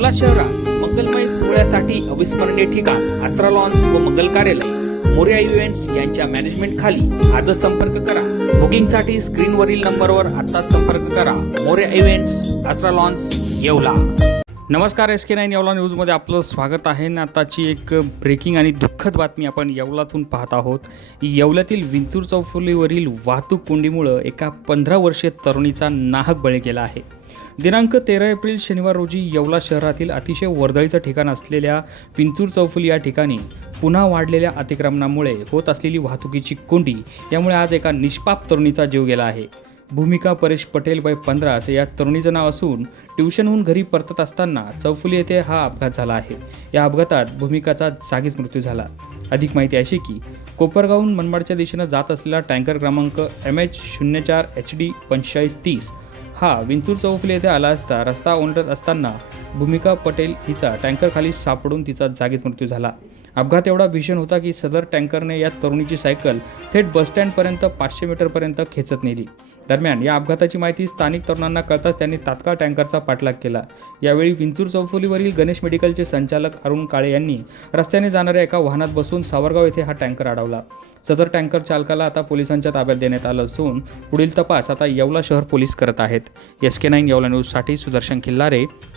येवला शहरात मंगलमय सोहळ्यासाठी अविस्मरणीय ठिकाण आस्त्रालॉन्स व मंगल कार्यालय. मोर्या इव्हेंट्स यांच्या मॅनेजमेंट खाली आजच संपर्क करा. बुकिंगसाठी स्क्रीनवरील नंबरवर आता संपर्क करा. मोर्या इव्हेंट्स आस्त्रालॉन्स येवला. नमस्कार एस के नाईन येवला न्यूजमध्ये आपलं स्वागत आहे. आणि आताची एक ब्रेकिंग आणि दुःखद बातमी आपण येवलातून पाहत आहोत. येवल्यातील विंचूर चौफुलीवरील वाहतूक कोंडीमुळं एका पंधरा वर्षीय तरुणीचा नाहक बळी गेला आहे. दिनांक तेरा एप्रिल शनिवार रोजी येवला शहरातील अतिशय वर्दळीचं ठिकाण असलेल्या विंचूर चौफुली या ठिकाणी पुन्हा वाढलेल्या अतिक्रमणामुळे होत असलेली वाहतुकीची कोंडी यामुळे आज एका निष्पाप तरुणीचा जीव गेला आहे. भूमिका परेश पटेल वय पंधरा असे या तरुणीचं नाव असून ट्युशनहून घरी परतत असताना चौफुली येथे हा अपघात झाला आहे. या अपघातात भूमिकाचा जागीच मृत्यू झाला. अधिक माहिती अशी की कोपरगावहून मनमाडच्या दिशेनं जात असलेला टँकर क्रमांक एम एच शून्य चार एच डी पंचेचाळीस तीस हा विंचूर चौफुले येथे आला असता रस्ता ओंडत असताना भूमिका पटेल हिचा टँकरखाली सापडून तिचा जागीच मृत्यू झाला. अपघात एवढा भीषण होता की सदर टँकरने या तरुणीची सायकल थेट बसस्टँडपर्यंत पाचशे मीटरपर्यंत खेचत नेली. दरम्यान या अपघाताची माहिती स्थानिक तरुणांना कळताच त्यांनी तात्काळ टँकरचा पाठलाग केला. यावेळी विंचूर चौफुलीवरील गणेश मेडिकलचे संचालक अरुण काळे यांनी रस्त्याने जाणाऱ्या एका वाहनात बसून सावरगाव येथे हा टँकर अडवला. सदर टँकर चालकाला आता पोलिसांच्या ताब्यात देण्यात आलं असून पुढील तपास आता येवला शहर पोलीस करत आहेत. एस के नाईन येवला न्यूजसाठी Sudarshan Khillare